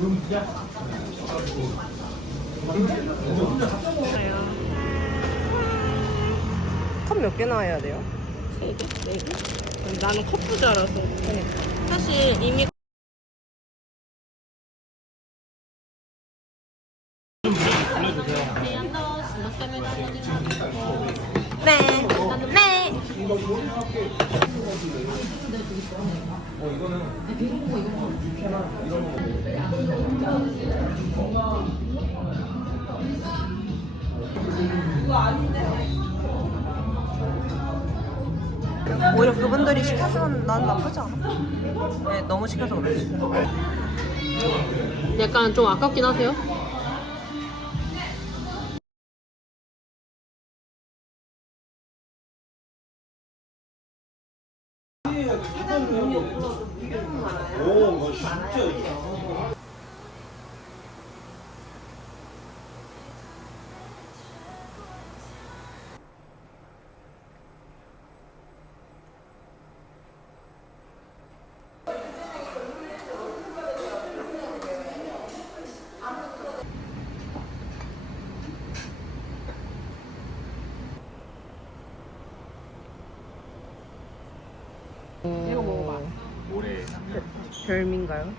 컵 몇 개나 해야 돼요? 세 개? 네 개? 나는 컵부 줄 알았어. 사실 이미 네. 네. 오히려 그분들이 시켜서 난 나쁘지 않아. 네, 너무 시켜서 그렇지. 약간 좀 아깝긴 하세요? 이거 먹어봐. 모래 별미인가요?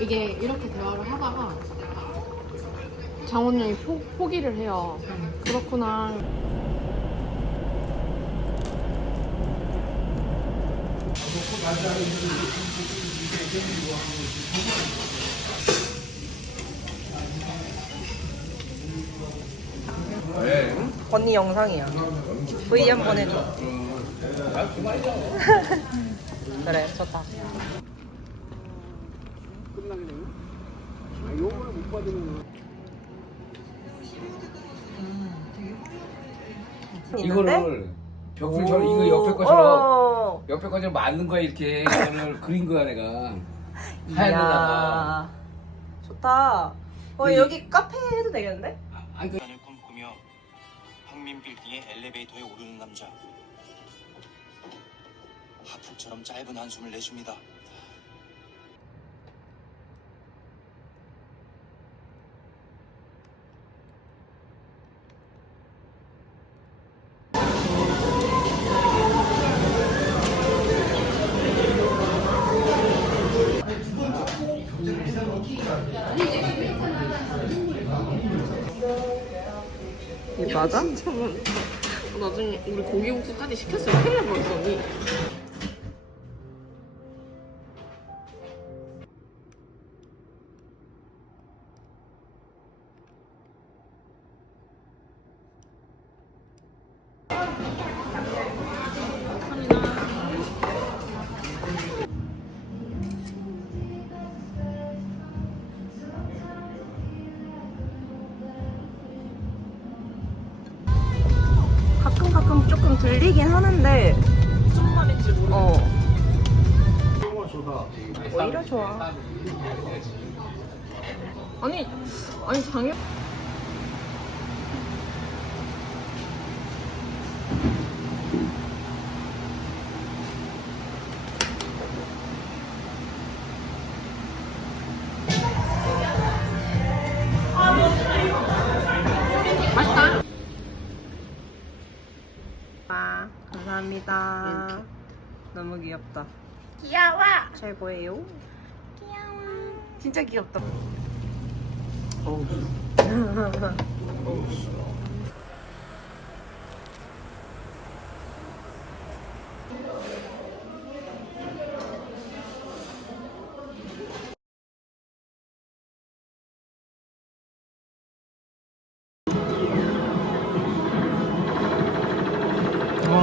이게 이렇게 대화를 하다가 장원영이 포, 포기를 해요. 그렇구나. 언니 영상이야. V 한번 해줘. 그래, 좋다. 이거를 벽돌처럼 이거 옆에 것처럼 어. 옆에 것처럼 맞는 거야 이렇게 이거를 그린 거야 내가 하얀 데다가 이야. 좋다. 어, 이- 여기 카페 해도 되겠는데? 황민 빌딩의 엘리베이터에 오르는 남자. 하품처럼 짧은 한숨을 내쉽니다. 맞아? 잠깐만. 나중에 우리 고기국수까지 시켰으면 큰일 날 뻔했어, 언니. 들리긴 하는데. 무슨 말인지 모르겠어. 어. 오히려 좋아. 아니, 아니, 장혁. 감사합니다. 너무 귀엽다. 귀여워. 최고예요. 귀여워. 진짜 귀엽다.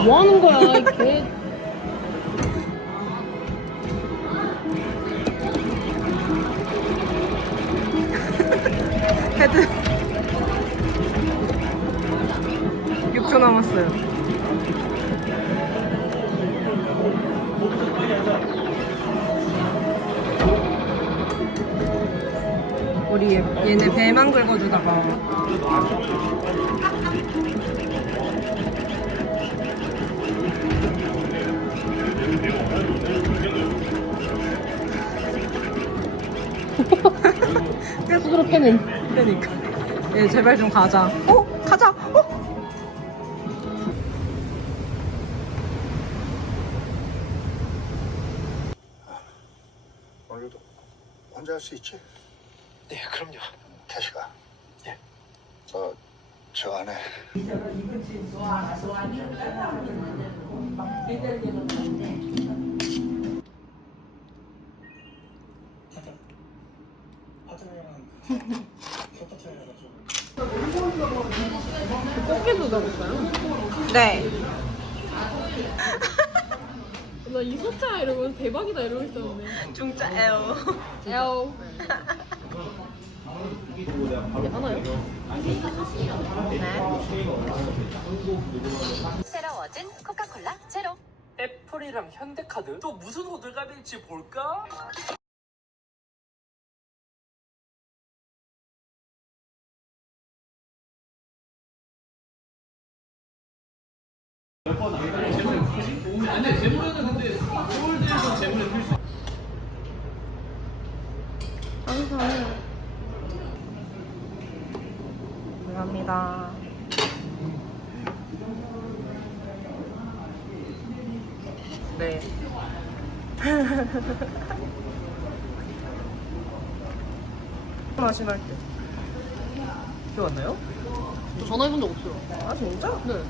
뭐 하는 거야, 이 개. 헤드 6초 남았어요. 우리 얘- 얘네 배만 긁어주다가 스스로 패는. 그러니까. 예, 제발 좀 가자. 어? 가자. 어? 오늘도 혼자 할 수 있지? 네, 그럼요. 태식아. 예. 저, 저 안에 꽃게도 넣어볼까요? 네. 나 이소차 이러면 대박이다 이러고 있었는데. 중짜 에어. 에오. 하나요? 새로워진 코카콜라 제로. 애플이랑 현대카드 또 무슨 호들갑일지 볼까? 감사합니다. 네. 때. 기억 안 나요? 저 전화해본 적 없어요. 아 진짜? 네.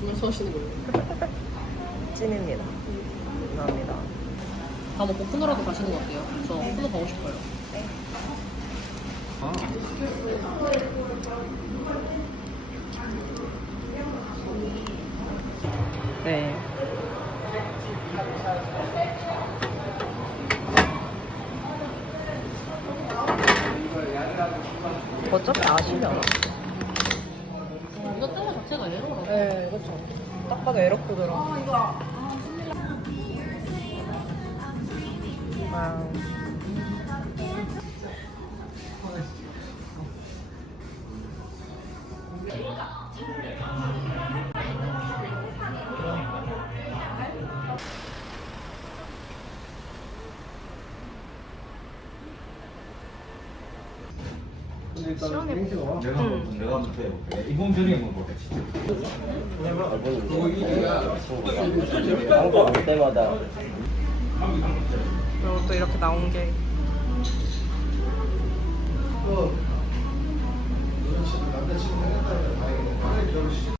무슨 말씀 하시는 거예요? 찐입니다. 감사합니다. 다 먹고 푸너라도 가시는 거 어때요? 저 푸너 가고 싶어요. 네. 어차피 아시려나? 이거 짤라 자체가 에러라고. 네, 그렇죠. 딱 봐도 에러코드라. 아, 음. 음. 내가 한번 내가 한번 해볼게. 이번 먹어볼게 진짜. 광고 올 때마다. 그리고 또 이렇게 나온